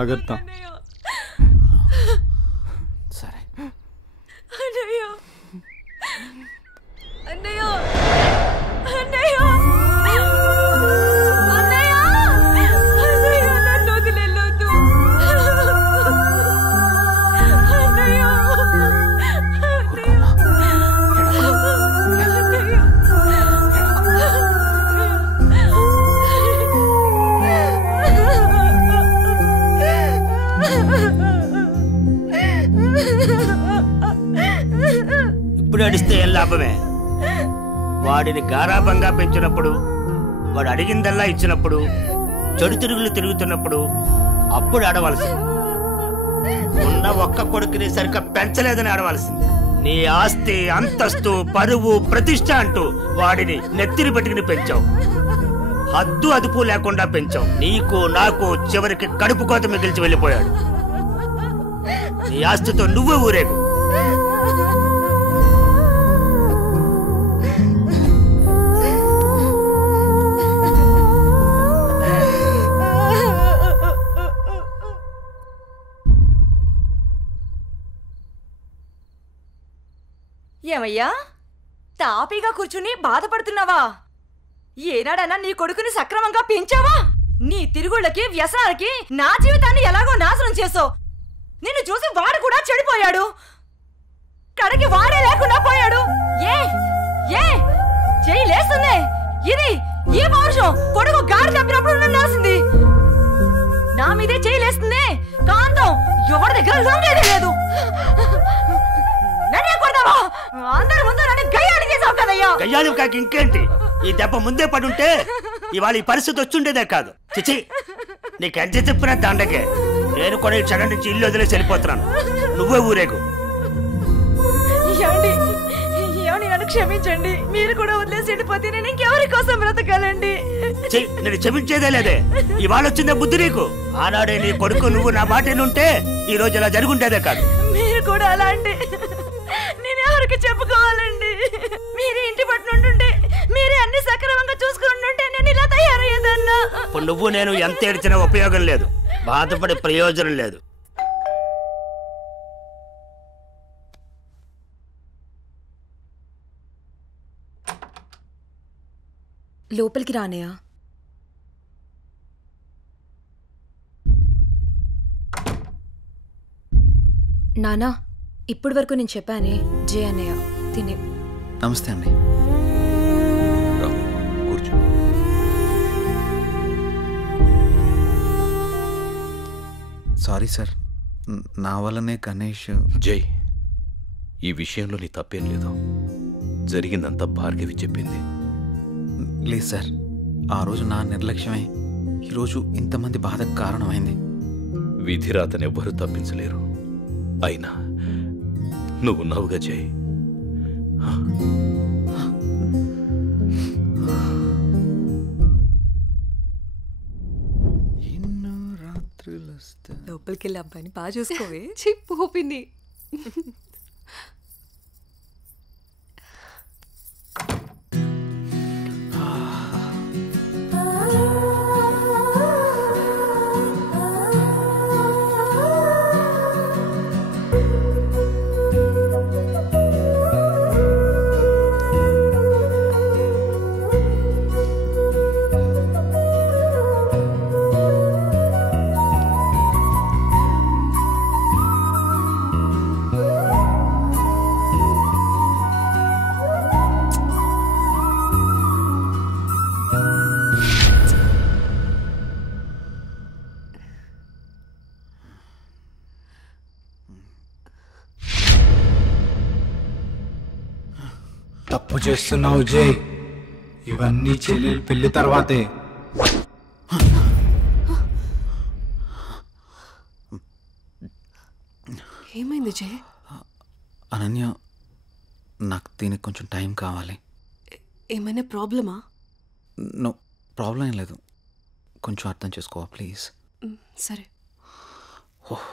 జాగ్రత్త. సరే అన్నయ్య అన్నయ్య అన్నయ్య అన్నయ్య అన్నయ్య నన్ను వదిలేయొద్దు అన్నయ్య ఇప్పుడు అడిస్తే ఏం లాభమే? వాడిని గారాబంగా పెంచినప్పుడు, వాడు అడిగిందల్లా ఇచ్చినప్పుడు, చెడు తిరుగులు తిరుగుతున్నప్పుడు అప్పుడు ఆడవలసింది. ఉన్న ఒక్క కొడుకుని సరిగ్గా పెంచలేదని ఆడవలసింది. నీ ఆస్తి, అంతస్తు, పరువు, ప్రతిష్ట అంటూ వాడిని నెత్తిని పెట్టుకుని పెంచావు. హద్దు అదుపు లేకుండా పెంచావు. నీకు నాకు చివరికి కడుపు కోత మిగిల్చి వెళ్ళిపోయాడు. నీ ఆస్తితో నువ్వే ఊరేగు. ఏమయ్యా, తాపీగా కూర్చుని బాధపడుతున్నావా? ఏనాడన్నా నీ కొడుకుని సక్రమంగా పెంచావా? నీ తిరుగుళ్ళకి, వ్యసనాలకి నా జీవితాన్ని ఎలాగో నాశనం చేసావు. నిన్ను చూసి వాడు కూడా చెడిపోయాడు. కడకి వాడే లేకుండా పోయాడు. ఏ ఏ చెయ్యి లేస్తుంది. ఇది ఈ పౌరుషం కొడుకు గాడి తప్పినప్పుడు ఉండాల్సింది. నా మీదే చెయ్యి లేస్తుంది. కాంతం ఎవరి దగ్గర లొంగేదే లేదు. అందరి ముందు నన్ను గయ్యాలి చేసావు కదయ్యా. గయ్యాలి కాక ఇంకేంటి? ఈ దెబ్బ ముందే పడుంటే ఇవాళ ఈ పరిస్థితి వచ్చుండేదే కాదు. చిచి, నీకు ఎంత చెప్పినా దండగే. నేను కూడా ఈ క్షణం నుంచి ఇల్లు వదిలేసి వెళ్ళిపోతున్నాను. నువ్వే ఊరేగు. నన్ను క్షమించండి. మీరు కూడా వదిలేసి వెళ్ళిపోతే నేను ఇంకెవరి కోసం బ్రతకాలండి? నేను క్షమించేదే లేదే. ఇవాళ వచ్చిందే బుద్ధి నీకు. ఆనాడే నీ కొడుకు నువ్వు నా మాట ఉంటే ఈ రోజు ఇలా జరుగుండేదే కాదు. మీరు కూడా అలా అంటే నేను ఎవరికి చెప్పుకోవాలండి? మీరే ఇంటి పట్టునుంటుంటే, మీరే అన్ని సక్రమంగా చూసుకుంటుంటే నేను ఇలా తయారయ్యేదన్నా. ఇప్పుడు నువ్వు నేను ఎంత ఏడ్చినా ఉపయోగం లేదు. బాధపడే ప్రయోజనం లేదు. లోపలికి రానయ్యా. నానా, ఇప్పటి వరకు నేను చెప్పానే జే అన్నయ్య తినే. నమస్తే అండి. కూర్చో. సారీ సార్, నా వల్లనే గణేష్. జై, ఈ విషయంలో నీ తప్పేం లేదు. జరిగిందంతా భార్గవి చెప్పింది. లేదు సార్, ఆ రోజు నా నిర్లక్ష్యమే ఈరోజు ఇంతమంది బాధకు కారణమైంది. విధిరాతనెవ్వరూ తప్పించలేరు. అయినా నువ్వున్నావుగా జై. లోపలికి వెళ్ళి అబ్బాయిని బాగా చూసుకోవే. చిప్పు హోపింది. తప్పు చేస్తున్నావు జై. ఇవన్నీ చెల్లెలు పెళ్లి తర్వాతే. ఏమైంది జై? అనన్య, నాకు దీనికి కొంచెం టైం కావాలి. ఏమైనా ప్రాబ్లమా? నో ప్రాబ్లం ఏం లేదు. కొంచెం అర్థం చేసుకోవా ప్లీజ్? సరే. ఓహ్